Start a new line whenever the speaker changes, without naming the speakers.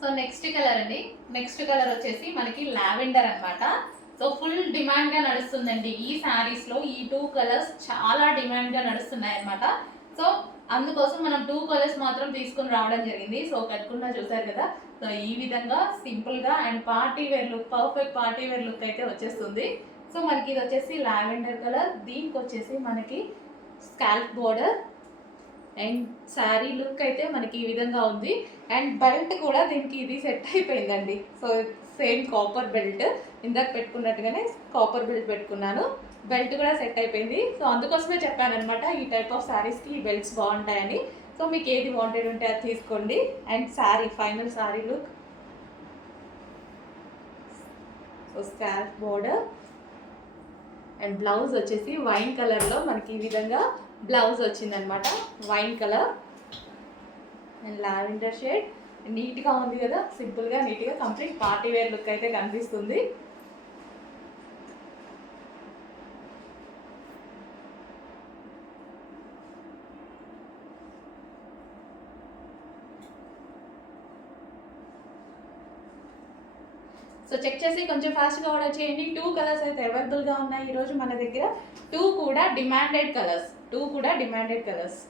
So next colour అండి. Next colour వచ్చేసి మనకి లావెండర్ అన్నమాట. సో ఫుల్ డిమాండ్గా నడుస్తుందండి. ఈ శారీస్లో ఈ టూ కలర్స్ చాలా డిమాండ్గా నడుస్తున్నాయి అన్నమాట. సో అందుకోసం మనం టూ కలర్స్ మాత్రం తీసుకుని రావడం జరిగింది. సో కట్టుకున్నా చూసారు కదా? సో ఈ విధంగా సింపుల్గా and party wear look perfect party wear look అయితే వచ్చేస్తుంది. సో మనకి ఇది వచ్చేసి లావెండర్ కలర్ దీనికి వచ్చేసి మనకి scallop border and sari look అయితే మనకి ఈ విధంగా ఉంది. అండ్ బెల్ట్ కూడా దీనికి ఇది సెట్ అయిపోయిందండి. So same copper belt. ఇందాక పెట్టుకున్నట్టుగానే కాపర్ బెల్ట్ పెట్టుకున్నాను. బెల్ట్ కూడా సెట్ అయిపోయింది. సో అందుకోసమే చెప్పానమాట ఈ టైప్ ఆఫ్ శారీస్కి ఈ బెల్ట్స్ బాగుంటాయని. సో మీకు ఏది వాంటెడ్ ఉంటే అది తీసుకోండి. And sari final sari look. So scarf border. And blouse వచ్చేసి వైన్ కలర్లో మనకి ఈ విధంగా బ్లౌజ్ వచ్చిందనమాట wine colour and lavender shade నీట్గా ఉంది కదా సింపుల్గా నీట్గా కంప్లీట్ పార్టీ వేర్ లుక్ అయితే కనిపిస్తుంది. సో చెక్ చేసి కొంచెం ఫాస్ట్గా ఆర్డర్ చేయండి. టూ కలర్స్ అయితే అవైలబుల్గా ఉన్నాయి ఈరోజు మన దగ్గర. టూ కూడా డిమాండెడ్ కలర్స్ టూ కూడా డిమాండెడ్ కలర్స్